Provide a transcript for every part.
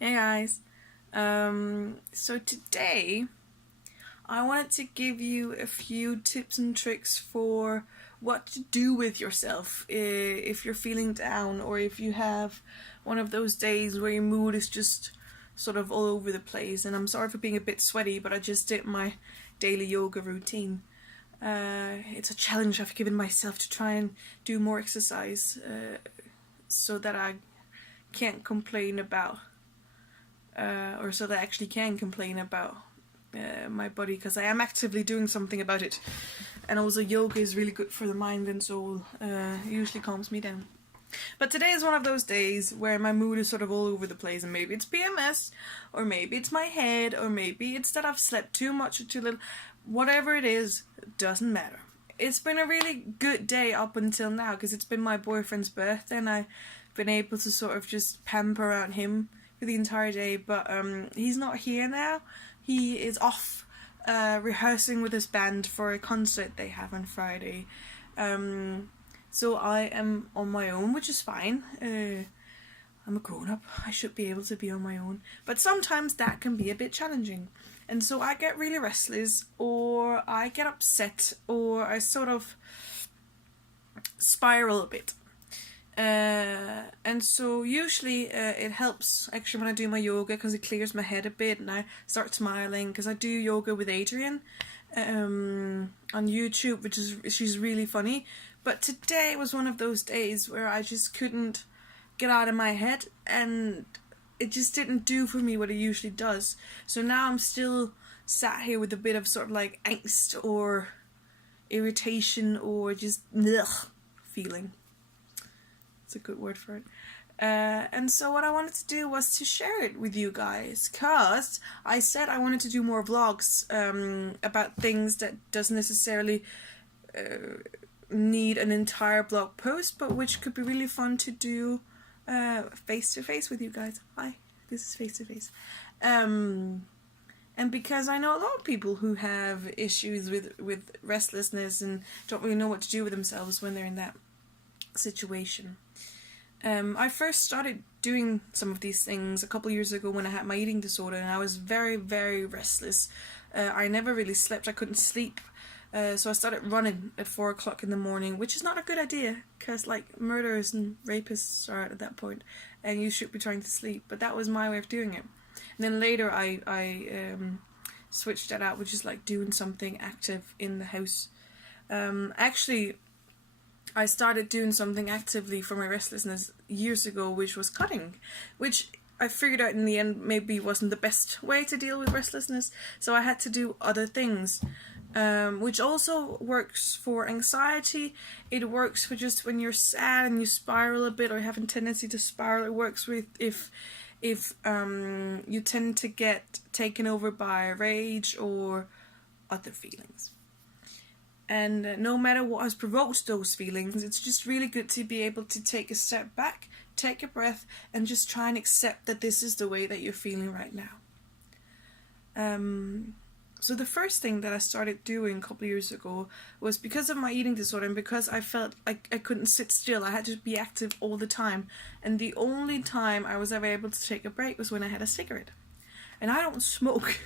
Hey guys. So today I wanted to give you a few tips and tricks for what to do with yourself if you're feeling down or if you have one of those days where your mood is just sort of all over the place. And I'm sorry for being a bit sweaty, but I just did my daily yoga routine. It's a challenge I've given myself to try and do more exercise so that I can't complain about or so that I actually can complain about my body, because I am actively doing something about it. And also yoga is really good for the mind and soul. It usually calms me down. But today is one of those days where my mood is sort of all over the place, and maybe it's PMS, or maybe it's my head, or maybe it's that I've slept too much or too little. Whatever it is, doesn't matter. It's been a really good day up until now, because it's been my boyfriend's birthday and I've been able to sort of just pamper around him for the entire day, but he's not here now. He is off rehearsing with his band for a concert they have on Friday. So I am on my own, which is fine. I'm a grown-up. I should be able to be on my own. But sometimes that can be a bit challenging. And so I get really restless, or I get upset, or I sort of spiral a bit. And so usually it helps actually when I do my yoga, because it clears my head a bit and I start smiling, because I do yoga with Adrian on YouTube, she's really funny. But today was one of those days where I just couldn't get out of my head, and it just didn't do for me what it usually does. So now I'm still sat here with a bit of sort of like angst or irritation or just feeling. It's a good word for it. And so what I wanted to do was to share it with you guys, because I said I wanted to do more vlogs about things that doesn't necessarily need an entire blog post, but which could be really fun to do face to face with you guys. Hi, this is face to face. And because I know a lot of people who have issues with restlessness and don't really know what to do with themselves when they're in that situation. I first started doing some of these things a couple years ago when I had my eating disorder, and I was very, very restless. I never really slept. I couldn't sleep. So I started running at 4 o'clock in the morning, which is not a good idea, because like murderers and rapists are at that point, and you should be trying to sleep. But that was my way of doing it. And then later I switched that out, which is like doing something active in the house. Actually, I started doing something actively for my restlessness years ago, which was cutting, which I figured out in the end maybe wasn't the best way to deal with restlessness, so I had to do other things, which also works for anxiety. It works for just when you're sad and you spiral a bit or have a tendency to spiral. It works with if you tend to get taken over by rage or other feelings. And no matter what has provoked those feelings, it's just really good to be able to take a step back, take a breath, and just try and accept that this is the way that you're feeling right now. So the first thing that I started doing a couple of years ago was, because of my eating disorder and because I felt like I couldn't sit still, I had to be active all the time. And the only time I was ever able to take a break was when I had a cigarette. And I don't smoke.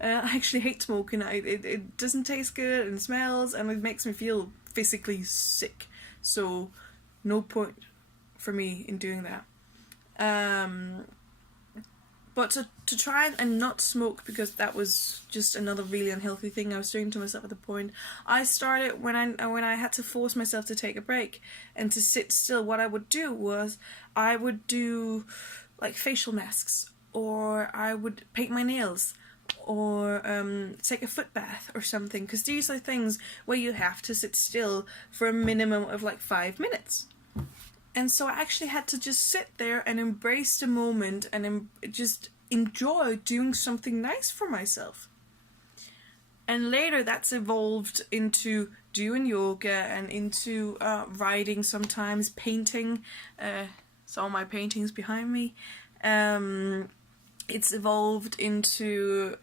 I actually hate smoking. It doesn't taste good and smells, and it makes me feel physically sick. So no point for me in doing that. But to try and not smoke, because that was just another really unhealthy thing I was doing to myself at the point, I started when I had to force myself to take a break and to sit still. What I would do was I would do like facial masks, or I would paint my nails, or take a foot bath or something, because these are things where you have to sit still for a minimum of like 5 minutes. And so I actually had to just sit there and embrace the moment and just enjoy doing something nice for myself. And later that's evolved into doing yoga and into writing sometimes, painting. So all my paintings behind me. It's evolved into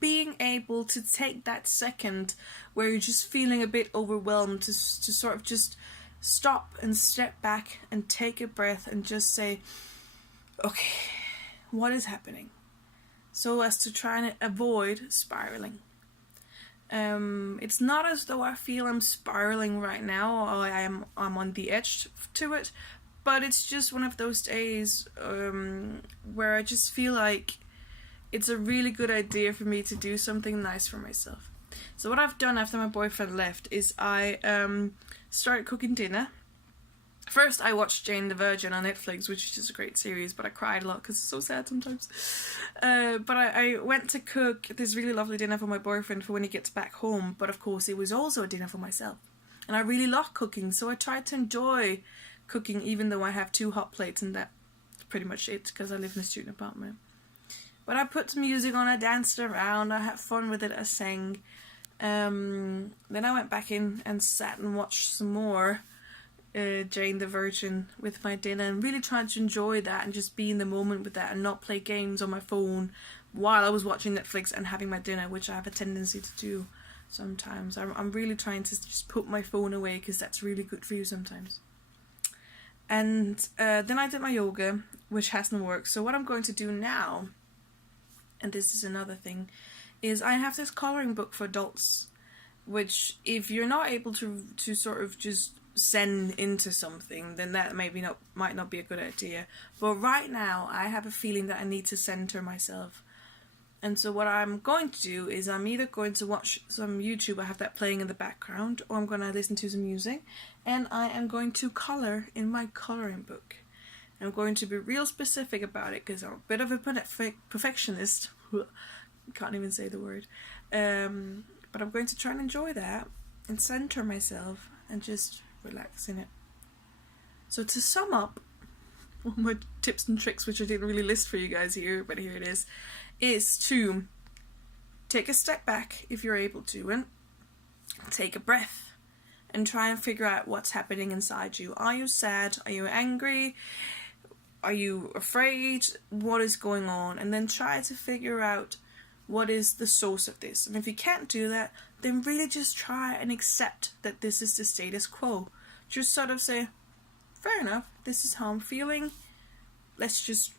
being able to take that second where you're just feeling a bit overwhelmed to sort of just stop and step back and take a breath and just say, okay, what is happening, so as to try and avoid spiraling. It's not as though I feel I'm spiraling right now, or I'm on the edge to it, but it's just one of those days where I just feel like it's a really good idea for me to do something nice for myself. So what I've done after my boyfriend left is I started cooking dinner. First I watched Jane the Virgin on Netflix, which is just a great series, but I cried a lot because it's so sad sometimes. But I went to cook this really lovely dinner for my boyfriend for when he gets back home, but of course it was also a dinner for myself. And I really love cooking, so I tried to enjoy cooking even though I have 2 hot plates, and that's pretty much it because I live in a student apartment. But I put some music on, I danced around, I had fun with it, I sang. Then I went back in and sat and watched some more Jane the Virgin with my dinner, and really tried to enjoy that and just be in the moment with that and not play games on my phone while I was watching Netflix and having my dinner, which I have a tendency to do sometimes. I'm really trying to just put my phone away because that's really good for you sometimes. And then I did my yoga, which hasn't worked. So what I'm going to do now, and this is another thing, is I have this coloring book for adults, which if you're not able to sort of just send into something, then that might not be a good idea. But right now I have a feeling that I need to center myself. And so what I'm going to do is I'm either going to watch some YouTube, I have that playing in the background, or I'm going to listen to some music, and I am going to color in my coloring book. I'm going to be real specific about it because I'm a bit of a perfectionist. Can't even say the word. But I'm going to try and enjoy that and center myself and just relax in it. So to sum up all my tips and tricks, which I didn't really list for you guys here, but here it is to take a step back if you're able to, and take a breath and try and figure out what's happening inside you. Are you sad? Are you angry? Are you afraid? What is going on? And then try to figure out what is the source of this. And if you can't do that, then really just try and accept that this is the status quo. Just sort of say, fair enough, this is how I'm feeling. Let's just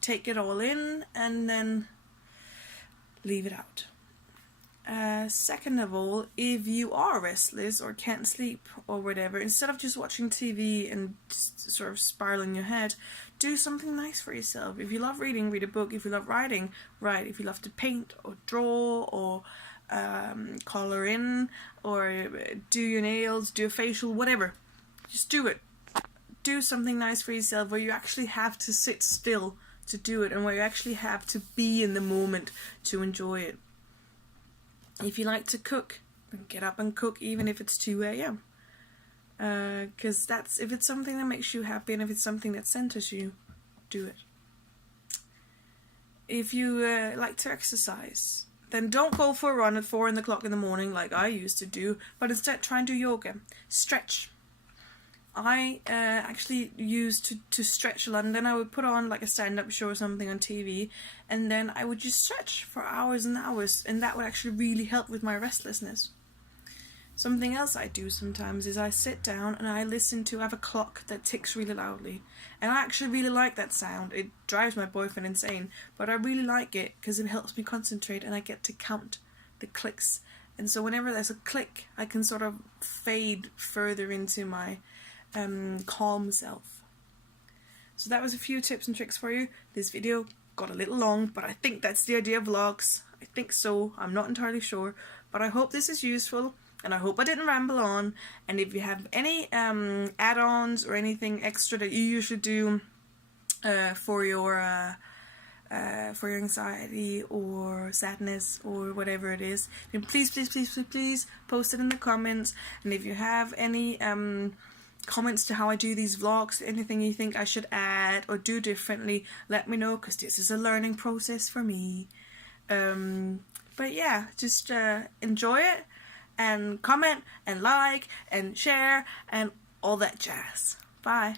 take it all in and then leave it out. Second of all, if you are restless or can't sleep or whatever, instead of just watching TV and just sort of spiraling your head, do something nice for yourself. If you love reading, read a book. If you love writing, write. If you love to paint or draw or color in or do your nails, do a facial, whatever, just do it. Do something nice for yourself where you actually have to sit still to do it and where you actually have to be in the moment to enjoy it. If you like to cook, then get up and cook even if it's 2 a.m. Because if it's something that makes you happy and if it's something that centers you, do it. If you like to exercise, then don't go for a run at 4 o'clock in the morning like I used to do, but instead try and do yoga. Stretch. I actually used to stretch a lot, and then I would put on like a stand-up show or something on TV, and then I would just stretch for hours and hours, and that would actually really help with my restlessness. Something else I do sometimes is I sit down and I have a clock that ticks really loudly, and I actually really like that sound. It drives my boyfriend insane, but I really like it because it helps me concentrate and I get to count the clicks, and so whenever there's a click I can sort of fade further into my calm self. So that was a few tips and tricks for you. This video got a little long, but I think that's the idea of vlogs. I think so. I'm not entirely sure, but I hope this is useful, and I hope I didn't ramble on. And if you have any add-ons or anything extra that you usually do for your anxiety or sadness or whatever it is, then please post it in the comments. And if you have any comments to how I do these vlogs, anything you think I should add or do differently, let me know, because this is a learning process for me. But yeah, just enjoy it and comment and like and share and all that jazz. Bye.